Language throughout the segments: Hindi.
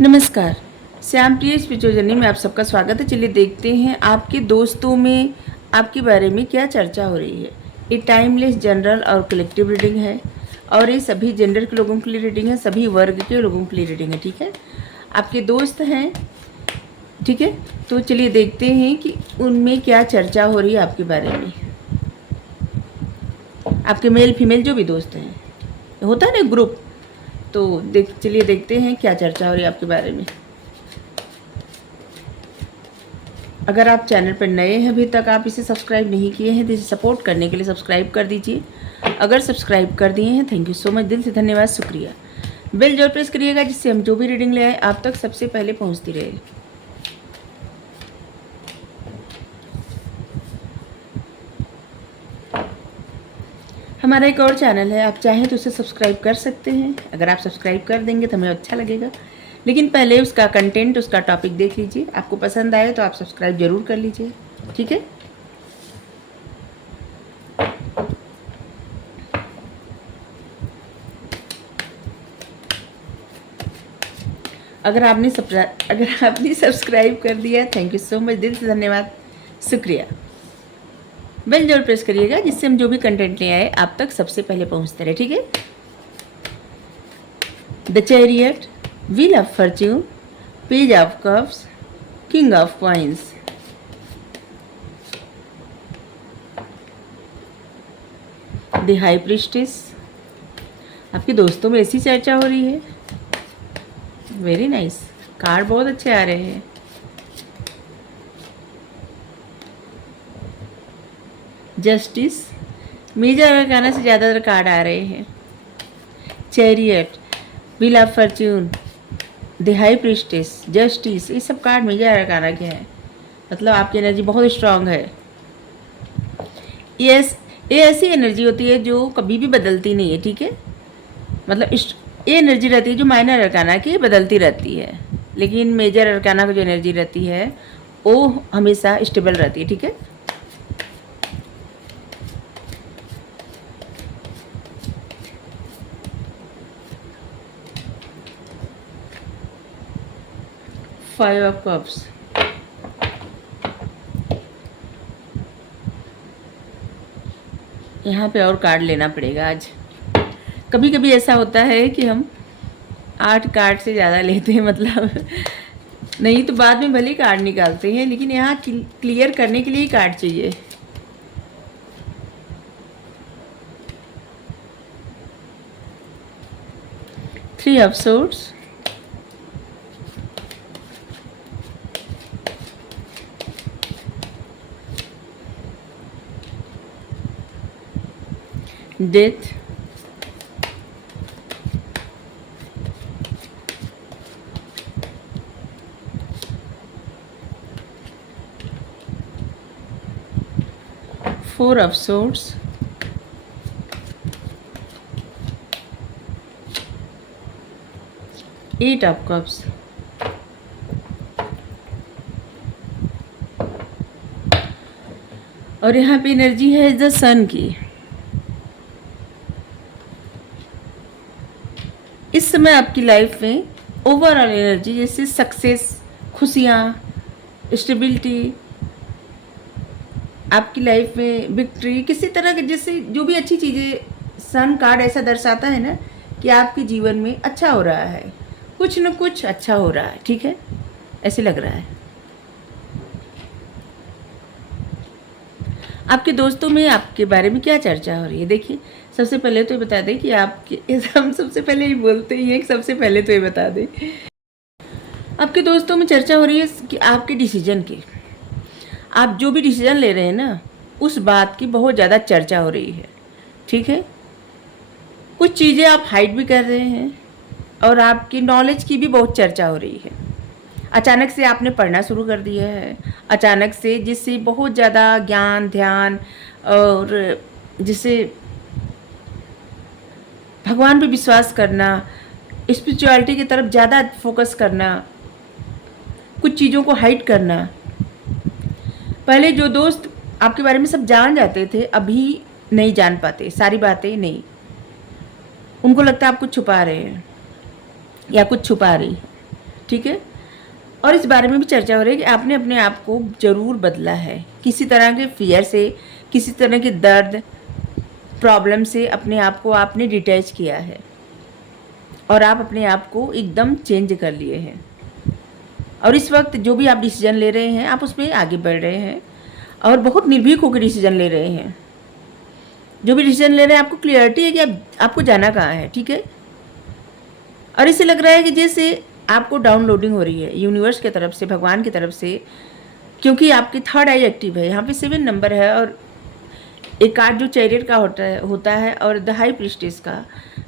नमस्कार। श्याम प्रिय स्पिरिचुअल जर्नी में आप सबका स्वागत है। चलिए देखते हैं आपके दोस्तों में आपके बारे में क्या चर्चा हो रही है। ये टाइमलेस जनरल और कलेक्टिव रीडिंग है और ये सभी जेंडर के लोगों के लिए रीडिंग है, सभी वर्ग के लोगों के लिए रीडिंग है। ठीक है, आपके दोस्त हैं। ठीक है, तो चलिए देखते हैं कि उनमें क्या चर्चा हो रही है आपके बारे में। आपके मेल फीमेल जो भी दोस्त हैं, होता है ना ग्रुप, तो चलिए देखते हैं क्या चर्चा हो रही है आपके बारे में। अगर आप चैनल पर नए हैं, अभी तक आप इसे सब्सक्राइब नहीं किए हैं तो इसे सपोर्ट करने के लिए सब्सक्राइब कर दीजिए। अगर सब्सक्राइब कर दिए हैं, थैंक यू सो मच, दिल से धन्यवाद, शुक्रिया। बेल जरूर प्रेस करिएगा जिससे हम जो भी रीडिंग ले आए आप तक सबसे पहले पहुंचती रहे। हमारा एक और चैनल है, आप चाहें तो उसे सब्सक्राइब कर सकते हैं। अगर आप सब्सक्राइब कर देंगे तो हमें अच्छा लगेगा, लेकिन पहले उसका कंटेंट, उसका टॉपिक देख लीजिए। आपको पसंद आए तो आप सब्सक्राइब जरूर कर लीजिए। ठीक है, अगर आपने सब्सक्राइब कर दिया, थैंक यू सो मच, दिल से धन्यवाद, शुक्रिया। बेल जरूर प्रेस करिएगा जिससे हम जो भी कंटेंट ले आए आप तक सबसे पहले पहुंचते रहे। ठीक है, the chariot, wheel of Fortune, page of cups, king of coins, the high priestess. आपके दोस्तों में ऐसी चर्चा हो रही है। वेरी नाइस, कार्ड बहुत अच्छे आ रहे हैं। जस्टिस, मेजर अरकाना से ज़्यादातर कार्ड आ रहे हैं। Chariot, wheel of Fortune, the high priestess, justice, ये सब कार्ड मेजर अरकाना के हैं। मतलब आपकी एनर्जी बहुत स्ट्रांग है। ये ऐसी एनर्जी होती है जो कभी भी बदलती नहीं है। ठीक है, मतलब ये एनर्जी रहती है जो माइनर अरकाना की बदलती रहती है, लेकिन मेजर अरकाना की जो एनर्जी रहती है वो हमेशा स्टेबल रहती है। ठीक है, फाइव ऑफ कप्स, यहाँ पे और कार्ड लेना पड़ेगा आज। कभी कभी ऐसा होता है कि हम 8 कार्ड से ज़्यादा लेते हैं, मतलब नहीं तो बाद में भले कार्ड निकालते हैं, लेकिन यहाँ क्लियर करने के लिए ही कार्ड चाहिए। Three of swords, death, four of swords, eight of cups, और यहाँ पे एनर्जी है द सन की। इस समय आपकी लाइफ में ओवरऑल एनर्जी जैसे सक्सेस, खुशियाँ, स्टेबिलिटी, आपकी लाइफ में विक्ट्री, किसी तरह के जैसे जो भी अच्छी चीज़ें, सन कार्ड ऐसा दर्शाता है ना कि आपके जीवन में अच्छा हो रहा है, कुछ न कुछ अच्छा हो रहा है। ठीक है, ऐसे लग रहा है। आपके दोस्तों में आपके बारे में क्या चर्चा हो रही है। देखिए, सबसे पहले तो ये बता दें कि आपके हम सबसे पहले ही बोलते ही हैं कि सबसे पहले तो ये बता दें आपके दोस्तों में चर्चा हो रही है कि आपके डिसीजन की, आप जो भी डिसीजन ले रहे हैं ना, उस बात की बहुत ज़्यादा चर्चा हो रही है। ठीक है, कुछ चीज़ें आप हाइड भी कर रहे हैं और आपकी नॉलेज की भी बहुत चर्चा हो रही है। अचानक से आपने पढ़ना शुरू कर दिया है, अचानक से, जिससे बहुत ज़्यादा ज्ञान, ध्यान और जिससे भगवान पे विश्वास करना, स्पिरिचुअलिटी की तरफ ज़्यादा फोकस करना, कुछ चीज़ों को हाइड करना। पहले जो दोस्त आपके बारे में सब जान जाते थे, अभी नहीं जान पाते सारी बातें, नहीं, उनको लगता है आप कुछ छुपा रहे हैं या कुछ छुपा रही है। ठीक है। और इस बारे में भी चर्चा हो रही है कि आपने अपने आप को ज़रूर बदला है, किसी तरह के फियर से, किसी तरह के दर्द प्रॉब्लम से अपने आप को आपने डिटैच किया है और आप अपने आप को एकदम चेंज कर लिए हैं। और इस वक्त जो भी आप डिसीजन ले रहे हैं, आप उसमें आगे बढ़ रहे हैं और बहुत निर्भीक होकर डिसीजन ले रहे हैं। जो भी डिसीजन ले रहे हैं आपको क्लियरिटी है कि आपको जाना कहाँ है, ठीक है। और इससे लग रहा है कि जैसे आपको डाउनलोडिंग हो रही है यूनिवर्स की तरफ से, भगवान की तरफ से, क्योंकि आपकी थर्ड आई एक्टिव है, यहाँ पे 7 नंबर है और एक कार्ड जो चैरियट का होता है और द हाई प्रीस्टेस का,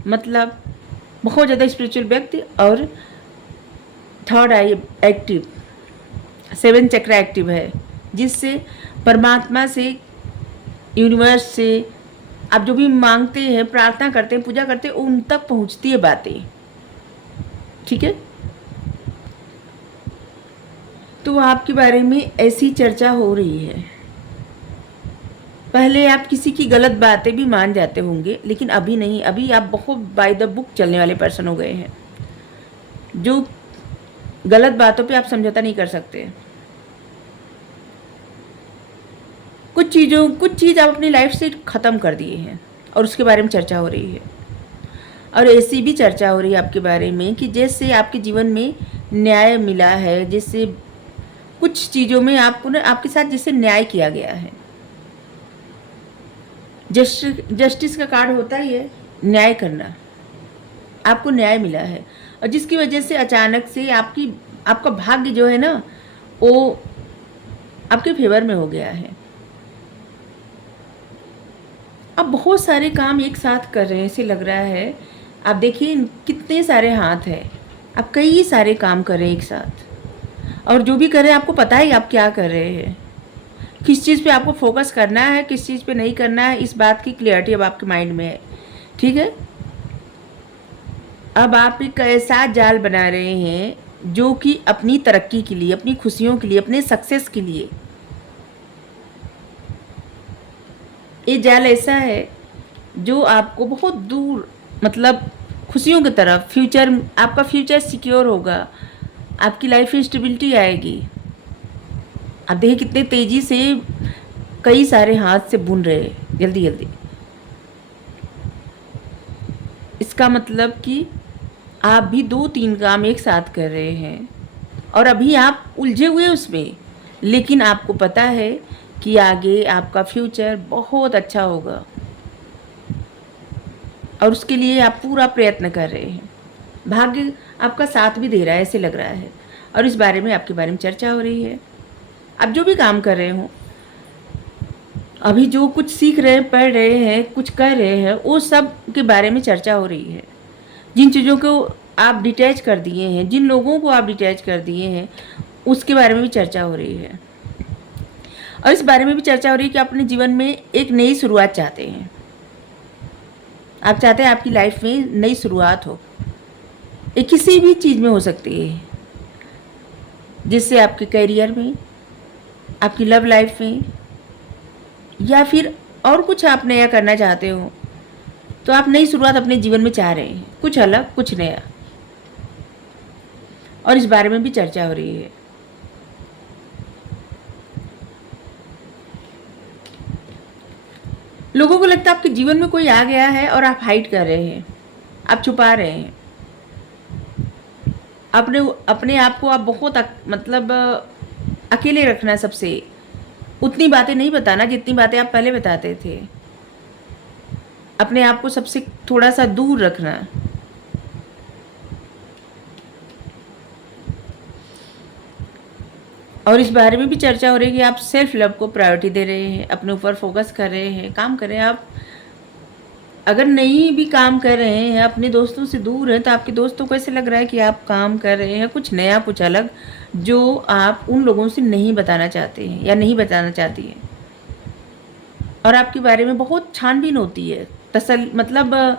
मतलब बहुत ज़्यादा स्पिरिचुअल व्यक्ति और थर्ड आई एक्टिव, 7 चक्र एक्टिव है, जिससे परमात्मा से, यूनिवर्स से आप जो भी मांगते हैं, प्रार्थना करते हैं, पूजा करते हैं, उन तक पहुंचती है बातें, ठीक है। तो आपके बारे में ऐसी चर्चा हो रही है। पहले आप किसी की गलत बातें भी मान जाते होंगे, लेकिन अभी नहीं। अभी आप बहुत बाय द बुक चलने वाले पर्सन हो गए हैं, जो गलत बातों पे आप समझौता नहीं कर सकते। कुछ चीज़ आप अपनी लाइफ से ख़त्म कर दिए हैं और उसके बारे में चर्चा हो रही है। और ऐसी भी चर्चा हो रही है आपके बारे में कि जैसे आपके जीवन में न्याय मिला है, जैसे कुछ चीज़ों में आपको ना, आपके साथ जैसे न्याय किया गया है। जस्टिस का कार्ड होता ही है न्याय करना, आपको न्याय मिला है और जिसकी वजह से अचानक से आपका भाग्य जो है ना, वो आपके फेवर में हो गया है। आप बहुत सारे काम एक साथ कर रहे हैं, ऐसे लग रहा है। आप देखिए कितने सारे हाथ हैं, आप कई सारे काम कर रहे हैं एक साथ, और जो भी कर रहे हैं आपको पता है आप क्या कर रहे हैं, किस चीज़ पे आपको फोकस करना है, किस चीज़ पे नहीं करना है, इस बात की क्लियरिटी अब आपके माइंड में है, ठीक है। अब आप एक ऐसा जाल बना रहे हैं जो कि अपनी तरक्की के लिए, अपनी खुशियों के लिए, अपने सक्सेस के लिए, ये जाल ऐसा है जो आपको बहुत दूर, मतलब खुशियों की तरफ, फ्यूचर, आपका फ्यूचर सिक्योर होगा, आपकी लाइफ में स्टेबिलिटी आएगी। आप देखिए कितने तेज़ी से कई सारे हाथ से बुन रहे हैं, जल्दी जल्दी। इसका मतलब कि आप भी 2-3 काम एक साथ कर रहे हैं और अभी आप उलझे हुए उसमें, लेकिन आपको पता है कि आगे आपका फ्यूचर बहुत अच्छा होगा और उसके लिए आप पूरा प्रयत्न कर रहे हैं। भाग्य आपका साथ भी दे रहा है, ऐसे लग रहा है। और इस बारे में, आपके बारे में चर्चा हो रही है। आप जो भी काम कर रहे हो, अभी जो कुछ सीख रहे हैं, पढ़ रहे हैं, कुछ कर रहे हैं, वो सब के बारे में चर्चा हो रही है। जिन चीज़ों को आप डिटैच कर दिए हैं, जिन लोगों को आप डिटैच कर दिए हैं, उसके बारे में भी चर्चा हो रही है। और इस बारे में भी चर्चा हो रही है कि आप अपने जीवन में एक नई शुरुआत चाहते हैं। आप चाहते हैं आपकी लाइफ में नई शुरुआत हो। ये किसी भी चीज़ में हो सकती है, जिससे आपके करियर में, आपकी लव लाइफ में, या फिर और कुछ आप नया करना चाहते हो। तो आप नई शुरुआत अपने जीवन में चाह रहे हैं, कुछ अलग, कुछ नया। और इस बारे में भी चर्चा हो रही है। लोगों को लगता है आपके जीवन में कोई आ गया है और आप हाइड कर रहे हैं, आप छुपा रहे हैं अपने आप को। आप बहुत मतलब अकेले रखना, सबसे उतनी बातें नहीं बताना जितनी बातें आप पहले बताते थे। अपने आप को सबसे थोड़ा सा दूर रखना। और इस बारे में भी चर्चा हो रही है कि आप सेल्फ लव को प्रायोरिटी दे रहे हैं, अपने ऊपर फोकस कर रहे हैं, काम कर रहे हैं। आप अगर नहीं भी काम कर रहे हैं, अपने दोस्तों से दूर हैं, तो आपके दोस्तों को ऐसे लग रहा है कि आप काम कर रहे हैं कुछ नया, कुछ अलग, जो आप उन लोगों से नहीं बताना चाहते हैं या नहीं बताना चाहती हैं। और आपके बारे में बहुत छानबीन होती है, मतलब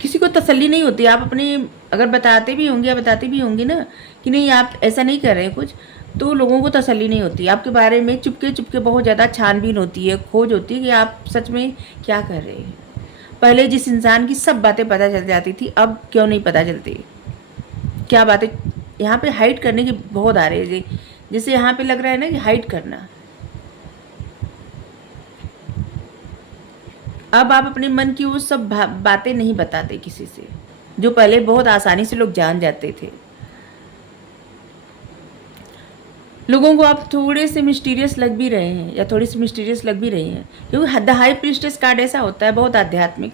किसी को तसल्ली नहीं होती। आप अपने अगर बताते भी होंगे या बताती भी होंगी ना कि नहीं आप ऐसा नहीं कर रहे हैं कुछ, तो लोगों को तसल्ली नहीं होती। आपके बारे में चुपके चुपके बहुत ज़्यादा छानबीन होती है, खोज होती है कि आप सच में क्या कर रहे हैं। पहले जिस इंसान की सब बातें पता चल जाती थी, अब क्यों नहीं पता चलती। क्या बातें यहाँ पे हाइड करने की बहुत आ रही है, जैसे यहाँ पे लग रहा है ना कि हाइड करना। अब आप अपने मन की वो सब बातें नहीं बताते किसी से, जो पहले बहुत आसानी से लोग जान जाते थे। लोगों को आप थोड़े से मिस्टीरियस लग भी रहे हैं, या थोड़ी सी मिस्टीरियस लग भी रही हैं, क्योंकि द हाई प्रीस्टेस कार्ड ऐसा होता है, बहुत आध्यात्मिक।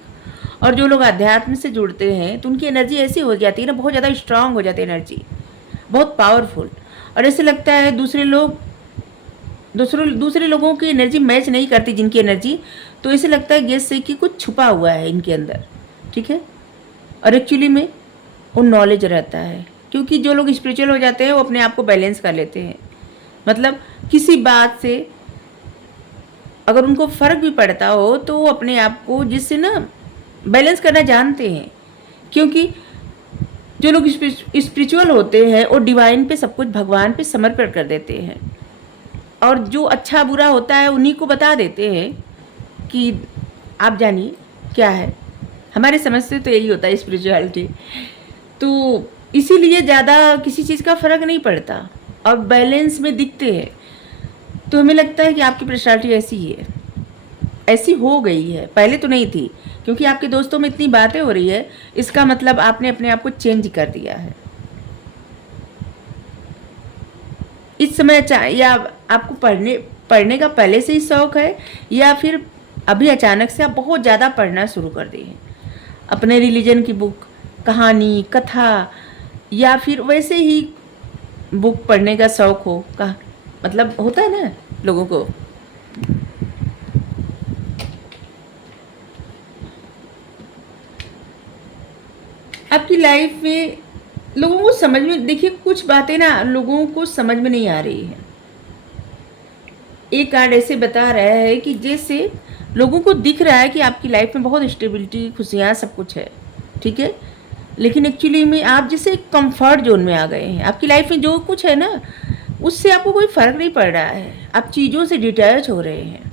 और जो लोग अध्यात्म से जुड़ते हैं तो उनकी एनर्जी ऐसी हो जाती है ना, बहुत ज़्यादा स्ट्रांग हो जाती है एनर्जी, बहुत पावरफुल। और ऐसे लगता है दूसरे लोगों की एनर्जी मैच नहीं करती, जिनकी एनर्जी, तो ऐसे लगता है जैसे कि कुछ छुपा हुआ है इनके अंदर, ठीक है। और एक्चुअली में वो नॉलेज रहता है, क्योंकि जो लोग स्पिरिचुअल हो जाते हैं वो अपने आप को बैलेंस कर लेते हैं। मतलब किसी बात से अगर उनको फ़र्क भी पड़ता हो तो वो अपने आप को जिससे ना बैलेंस करना जानते हैं, क्योंकि जो लोग स्पिरिचुअल होते हैं वो डिवाइन पे सब कुछ, भगवान पे समर्पण कर देते हैं, और जो अच्छा बुरा होता है उन्हीं को बता देते हैं कि आप जानिए क्या है। हमारे समझ से तो यही होता है स्पिरिचुअलिटी। तो इसीलिए ज़्यादा किसी चीज़ का फ़र्क नहीं पड़ता और बैलेंस में दिखते हैं। तो हमें लगता है कि आपकी पर्सनालिटी ऐसी ही है, ऐसी हो गई है, पहले तो नहीं थी, क्योंकि आपके दोस्तों में इतनी बातें हो रही है, इसका मतलब आपने अपने आप को चेंज कर दिया है। इस समय या आपको पढ़ने का पहले से ही शौक है, या फिर अभी अचानक से आप बहुत ज़्यादा पढ़ना शुरू कर दिए हैं, अपने रिलीजन की बुक, कहानी, कथा, या फिर वैसे ही बुक पढ़ने का शौक हो का, मतलब होता है ना लोगों को। आपकी लाइफ में लोगों को समझ में, देखिए कुछ बातें ना लोगों को समझ में नहीं आ रही है। एक कार्ड ऐसे बता रहा है कि जैसे लोगों को दिख रहा है कि आपकी लाइफ में बहुत स्टेबिलिटी, खुशियाँ, सब कुछ है, ठीक है, लेकिन एक्चुअली में आप जैसे कंफर्ट जोन में आ गए हैं। आपकी लाइफ में जो कुछ है ना उससे आपको कोई फ़र्क नहीं पड़ रहा है, आप चीज़ों से डिटैच हो रहे हैं।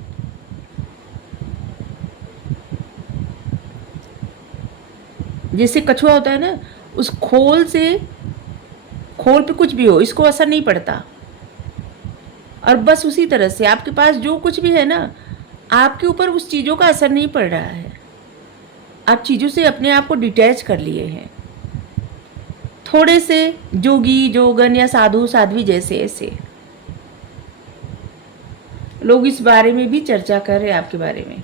जैसे कछुआ होता है ना, उस खोल पे कुछ भी हो इसको असर नहीं पड़ता, और बस उसी तरह से आपके पास जो कुछ भी है ना, आपके ऊपर उस चीज़ों का असर नहीं पड़ रहा है। आप चीज़ों से अपने आप को डिटैच कर लिए हैं, थोड़े से जोगी जोगन या साधु साध्वी जैसे ऐसे लोग इस बारे में भी चर्चा कर रहे हैं आपके बारे में।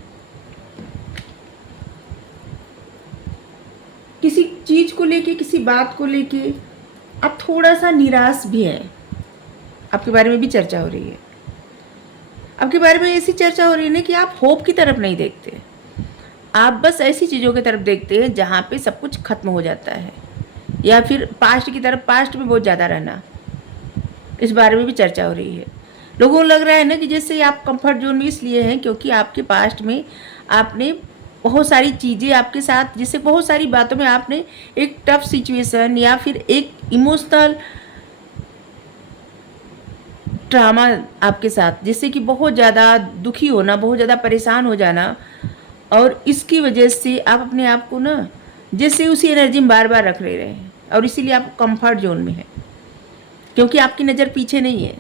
किसी चीज़ को लेके, किसी बात को लेके आप थोड़ा सा निराश भी हैं, आपके बारे में भी चर्चा हो रही है। आपके बारे में ऐसी चर्चा हो रही है ना कि आप होप की तरफ नहीं देखते, आप बस ऐसी चीज़ों की तरफ देखते हैं जहाँ पे सब कुछ खत्म हो जाता है, या फिर पास्ट की तरफ, पास्ट में बहुत ज़्यादा रहना, इस बारे में भी चर्चा हो रही है। लोगों को लग रहा है ना कि जैसे आप कंफर्ट जोन में इसलिए हैं क्योंकि आपके पास्ट में आपने बहुत सारी चीज़ें आपके साथ, जिससे बहुत सारी बातों में आपने एक टफ सिचुएशन या फिर एक इमोशनल ड्रामा आपके साथ, जिससे कि बहुत ज़्यादा दुखी होना, बहुत ज़्यादा परेशान हो जाना, और इसकी वजह से आप अपने आप को ना जैसे उसी एनर्जी में बार बार रख रहे हैं, और इसीलिए आप कंफर्ट जोन में हैं, क्योंकि आपकी नज़र पीछे नहीं है,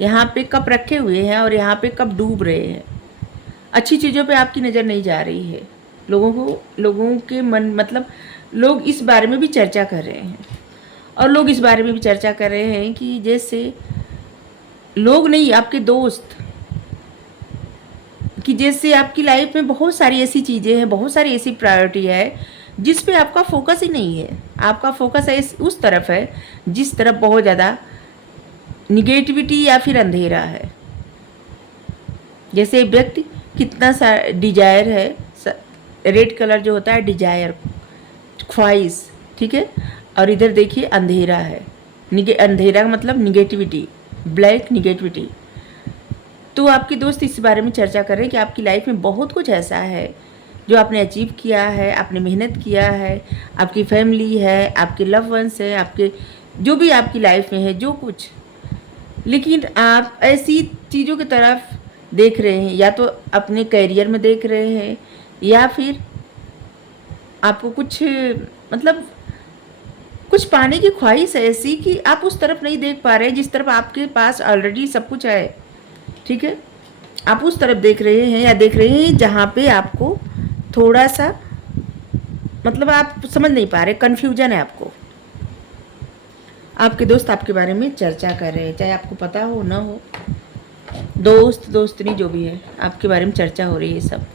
यहाँ पे कप रखे हुए हैं और यहाँ पे कप डूब रहे हैं। अच्छी चीज़ों पे आपकी नज़र नहीं जा रही है। लोगों के मन, मतलब लोग इस बारे में भी चर्चा कर रहे हैं, और लोग इस बारे में भी चर्चा कर रहे हैं कि जैसे लोग नहीं, आपके दोस्त, कि जैसे आपकी लाइफ में बहुत सारी ऐसी चीज़ें हैं, बहुत सारी ऐसी प्रायोरिटी है जिस पे आपका फोकस ही नहीं है। आपका फोकस है उस तरफ है जिस तरफ बहुत ज़्यादा निगेटिविटी या फिर अंधेरा है। जैसे व्यक्ति कितना सा डिजायर है, रेड कलर जो होता है डिजायर, ख्वाहिश, ठीक है, और इधर देखिए अंधेरा है, अंधेरा का मतलब निगेटिविटी, ब्लैक निगेटिविटी। तो आपके दोस्त इस बारे में चर्चा कर रहे हैं कि आपकी लाइफ में बहुत कुछ ऐसा है जो आपने अचीव किया है, आपने मेहनत किया है, आपकी फैमिली है, आपके लव वंस है, आपके जो भी आपकी लाइफ में है जो कुछ, लेकिन आप ऐसी चीज़ों की तरफ देख रहे हैं, या तो अपने करियर में देख रहे हैं, या फिर आपको कुछ, मतलब कुछ पाने की ख्वाहिश है ऐसी कि आप उस तरफ नहीं देख पा रहे जिस तरफ आपके पास ऑलरेडी सब कुछ है, ठीक है। आप उस तरफ देख रहे हैं या देख रहे हैं जहाँ पे आपको थोड़ा सा मतलब आप समझ नहीं पा रहे, कन्फ्यूजन है आपको। आपके दोस्त आपके बारे में चर्चा कर रहे हैं, चाहे आपको पता हो ना हो, दोस्त दोस्तनी जो भी है आपके बारे में चर्चा हो रही है सब।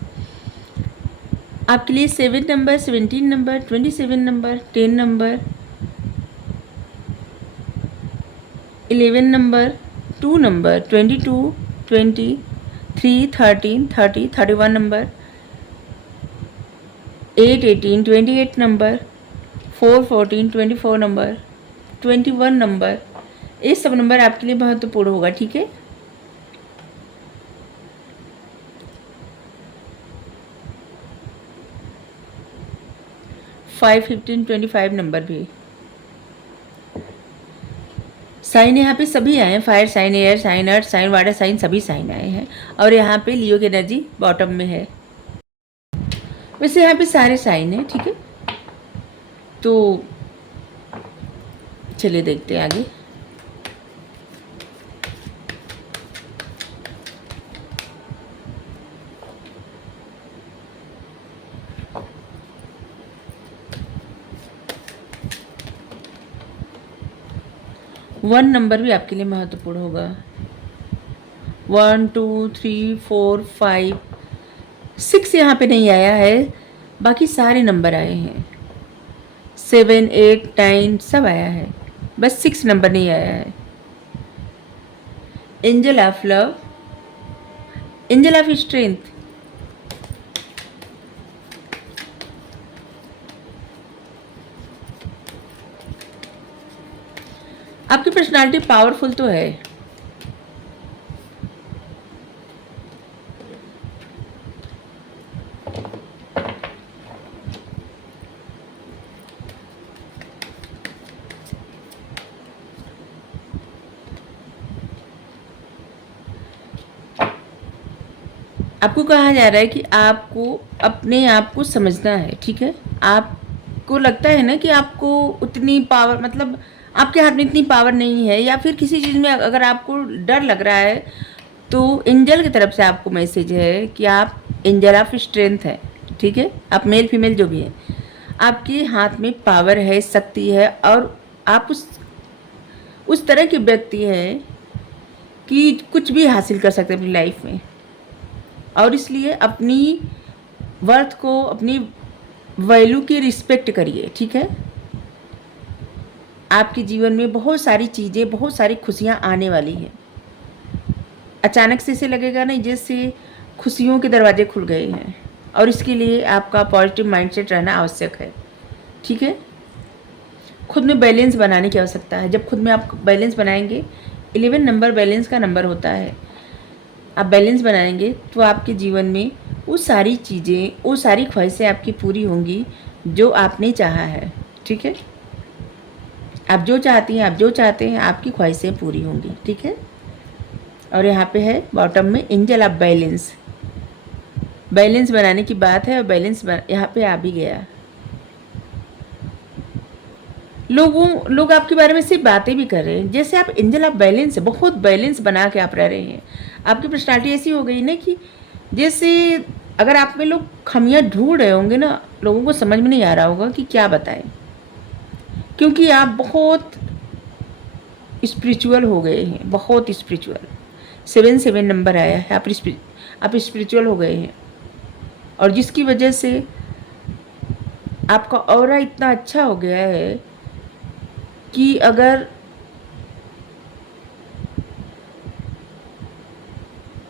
आपके लिए 7 number, 17 number, 27 number, 10 number, 11 number, 2 number, 22, 20, 3, 13, 30, 31 number, 8, 18, 28 number, 4, 14, 24 number, 21 number, ये सब नंबर आपके लिए महत्वपूर्ण होगा, ठीक है। फाइव, 15, 25 नंबर भी साइन यहाँ पे सभी आए हैं। Fire sign, air sign, earth sign, water sign, सभी साइन आए हैं। और यहाँ पे लियो की एनर्जी बॉटम में है। वैसे यहाँ पे सारे साइन हैं, ठीक है। तो चलिए देखते हैं आगे। वन नंबर भी आपके लिए महत्वपूर्ण होगा। 1, 2, 3, 4, 5, 6 यहाँ पे नहीं आया है, बाकी सारे नंबर आए हैं। 7, 8, 9 सब आया है, बस 6 नंबर नहीं आया है। Angel of love, angel of strength, आपकी पर्सनालिटी पावरफुल तो है। आपको कहा जा रहा है कि आपको अपने आप को समझना है, ठीक है। आपको लगता है ना कि आपको उतनी पावर, मतलब आपके हाथ में इतनी पावर नहीं है, या फिर किसी चीज़ में अगर आपको डर लग रहा है तो एंजल की तरफ से आपको मैसेज है कि आप एंजल ऑफ स्ट्रेंथ है, ठीक है। आप मेल फीमेल जो भी है, आपके हाथ में पावर है, शक्ति है, और आप उस तरह के व्यक्ति हैं कि कुछ भी हासिल कर सकते हैं अपनी लाइफ में। और इसलिए अपनी वर्थ को, अपनी वैल्यू की रिस्पेक्ट करिए, ठीक है। आपके जीवन में बहुत सारी चीज़ें, बहुत सारी खुशियाँ आने वाली हैं। अचानक से ऐसे लगेगा नहीं जैसे खुशियों के दरवाजे खुल गए हैं, और इसके लिए आपका पॉजिटिव माइंडसेट रहना आवश्यक है, ठीक है। खुद में बैलेंस बनाने की आवश्यकता है। जब खुद में आप बैलेंस बनाएंगे, 11 नंबर बैलेंस का नंबर होता है। आप बैलेंस बनाएंगे तो आपके जीवन में वो सारी चीज़ें, वो सारी ख्वाहिशें आपकी पूरी होंगी जो आपने चाहा है, ठीक है। आप जो चाहती हैं, आप जो चाहते हैं, आपकी ख्वाहिशें पूरी होंगी, ठीक है। और यहाँ पे है बॉटम में एंजल ऑफ बैलेंस, बैलेंस बनाने की बात है, और बैलेंस यहाँ पे आ भी गया। लोग आपके बारे में सिर्फ बातें भी कर रहे हैं, जैसे आप एंजल ऑफ बैलेंस है, बहुत बैलेंस बना के आप रह रहे हैं। आपकी पर्सनालिटी ऐसी हो गई ना कि जैसे अगर आप में लोग खामियां ढूंढ रहे होंगे ना, लोगों को समझ में नहीं आ रहा होगा कि क्या बताएं, क्योंकि आप बहुत स्पिरिचुअल हो गए हैं, बहुत स्पिरिचुअल। 7 नंबर आया है, आप स्पिरिचुअल हो गए हैं, और जिसकी वजह से आपका ऑरा इतना अच्छा हो गया है कि अगर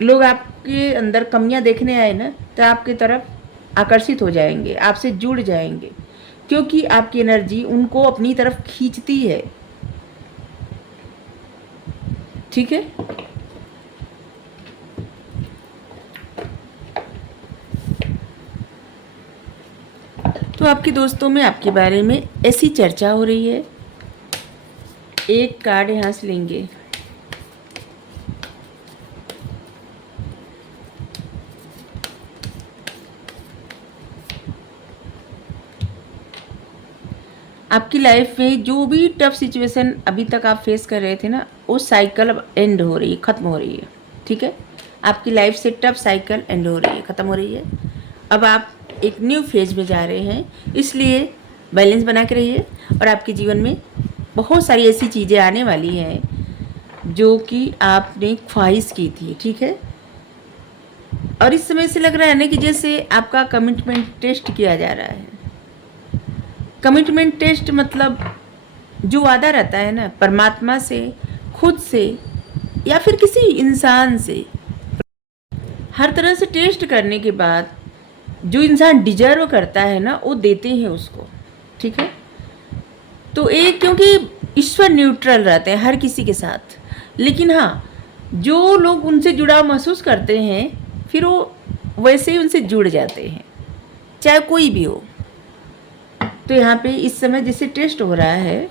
लोग आपके अंदर कमियां देखने आए ना, तो आपकी तरफ आकर्षित हो जाएंगे, आपसे जुड़ जाएंगे, क्योंकि आपकी एनर्जी उनको अपनी तरफ खींचती है, ठीक है। तो आपके दोस्तों में आपके बारे में ऐसी चर्चा हो रही है। एक कार्ड यहाँ से लेंगे, आपकी लाइफ में जो भी टफ सिचुएशन अभी तक आप फेस कर रहे थे ना, वो साइकिल अब एंड हो रही है, ख़त्म हो रही है। ठीक है, आपकी लाइफ से टफ साइकिल एंड हो रही है, ख़त्म हो रही है। अब आप एक न्यू फेज में जा रहे हैं, इसलिए बैलेंस बना के रहिए। और आपके जीवन में बहुत सारी ऐसी चीज़ें आने वाली हैं जो कि आपने ख्वाहिश की थी। ठीक है, और इस समय से लग रहा है ना कि जैसे आपका कमिटमेंट टेस्ट किया जा रहा है। कमिटमेंट टेस्ट मतलब जो वादा रहता है ना परमात्मा से, खुद से, या फिर किसी इंसान से, हर तरह से टेस्ट करने के बाद जो इंसान डिजर्व करता है ना, वो देते हैं उसको। ठीक है, तो एक, क्योंकि ईश्वर न्यूट्रल रहते हैं हर किसी के साथ, लेकिन हाँ, जो लोग उनसे जुड़ाव महसूस करते हैं फिर वो वैसे ही उनसे जुड़ जाते हैं, चाहे कोई भी हो। तो यहाँ पे इस समय जैसे टेस्ट हो रहा है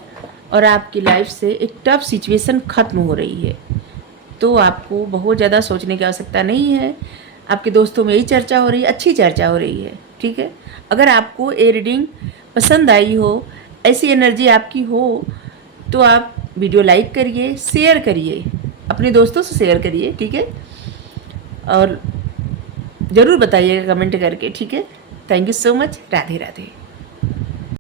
और आपकी लाइफ से एक टफ सिचुएशन ख़त्म हो रही है, तो आपको बहुत ज़्यादा सोचने की आवश्यकता नहीं है। आपके दोस्तों में यही चर्चा हो रही है, अच्छी चर्चा हो रही है। ठीक है, अगर आपको ये रीडिंग पसंद आई हो, ऐसी एनर्जी आपकी हो, तो आप वीडियो लाइक करिए, शेयर करिए, अपने दोस्तों से शेयर करिए। ठीक है, और ज़रूर बताइएगा कमेंट करके। ठीक है, thank you so much. Radhe Radhe.